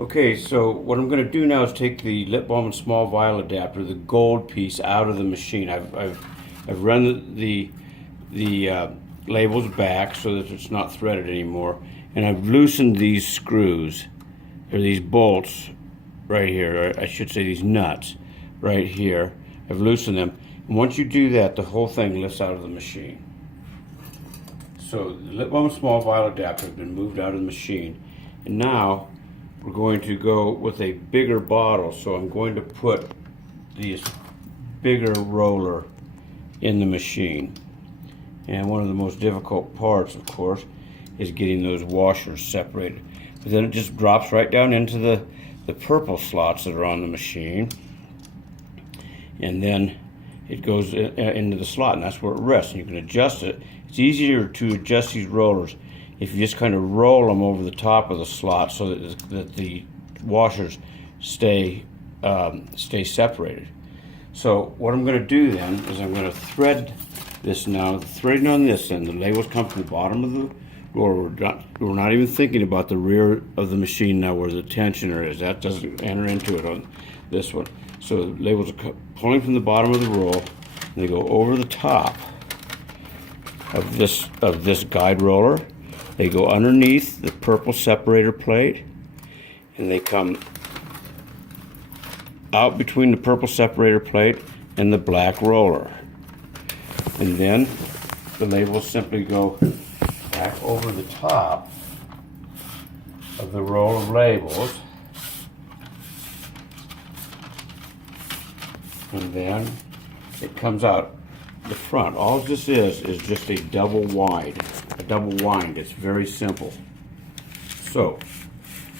Okay, so what I'm going to do now is take the Lip Balm and Small vial adapter, the gold piece, out of the machine. I've run the labels back so that it's not threaded anymore, and I've loosened these screws, or these bolts right here, or I should say these nuts right here. I've loosened them, and once you do that, the whole thing lifts out of the machine. So the Lip Balm and Small vial adapter has been moved out of the machine, and now we're going to go with a bigger bottle. So I'm going to put this bigger roller in the machine. And one of the most difficult parts, of course, is getting those washers separated. But then it just drops right down into the purple slots that are on the machine. And then it goes into the slot, and that's where it rests. And you can adjust it. It's easier to adjust these rollers if you just kind of roll them over the top of the slot so that the washers stay separated. So what I'm going to do then is I'm going to thread this now. The threading on this end, the labels come from the bottom of the roller. We're not even thinking about the rear of the machine now where the tensioner is. That doesn't enter into it on this one. So the labels are pulling from the bottom of the roll, and they go over the top of this guide roller. They go underneath the purple separator plate, and they come out between the purple separator plate and the black roller. And then the labels simply go back over the top of the roll of labels. And then it comes out the front. All this is just a double wind. It's very simple. So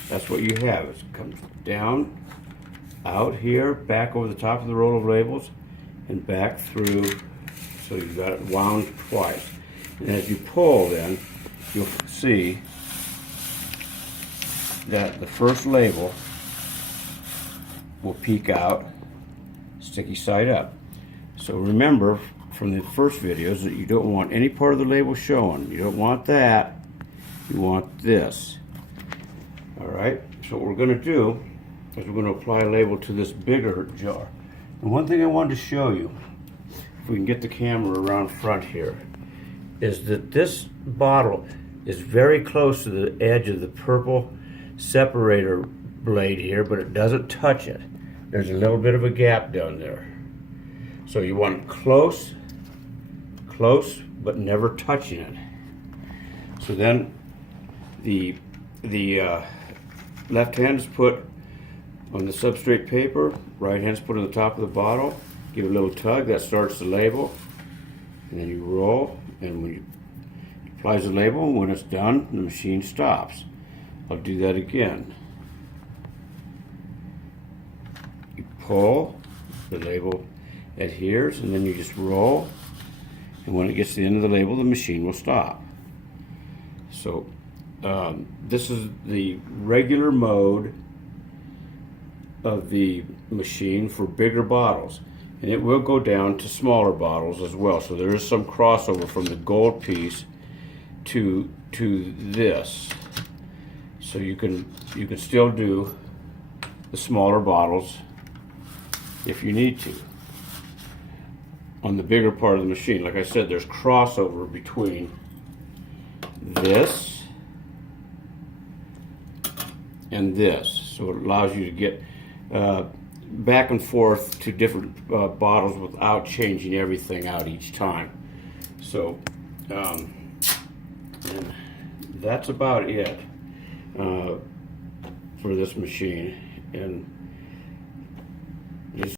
that's what you have. It comes down, out here, back over the top of the roll of labels, and back through. So you've got it wound twice. And as you pull, then you'll see that the first label will peek out, sticky side up. So remember from the first videos that you don't want any part of the label showing. You don't want that. You want this. Alright, so what we're going to do is we're going to apply a label to this bigger jar. And one thing I wanted to show you, if we can get the camera around front here, is that this bottle is very close to the edge of the purple separator blade here, but it doesn't touch it. There's a little bit of a gap down there. So you want it close, but never touching it. So then the left hand is put on the substrate paper, right hand is put on the top of the bottle, give it a little tug, that starts the label, and then you roll, and when you applies the label, when it's done, the machine stops. I'll do that again. You pull, the label adheres, and then you just roll, and when it gets to the end of the label, the machine will stop. So this is the regular mode of the machine for bigger bottles, and it will go down to smaller bottles as well. So there is some crossover from the gold piece to this. So you can still do the smaller bottles if you need to on the bigger part of the machine. Like I said, there's crossover between this and this, so it allows you to get back and forth to different bottles without changing everything out each time. So and that's about it for this machine. And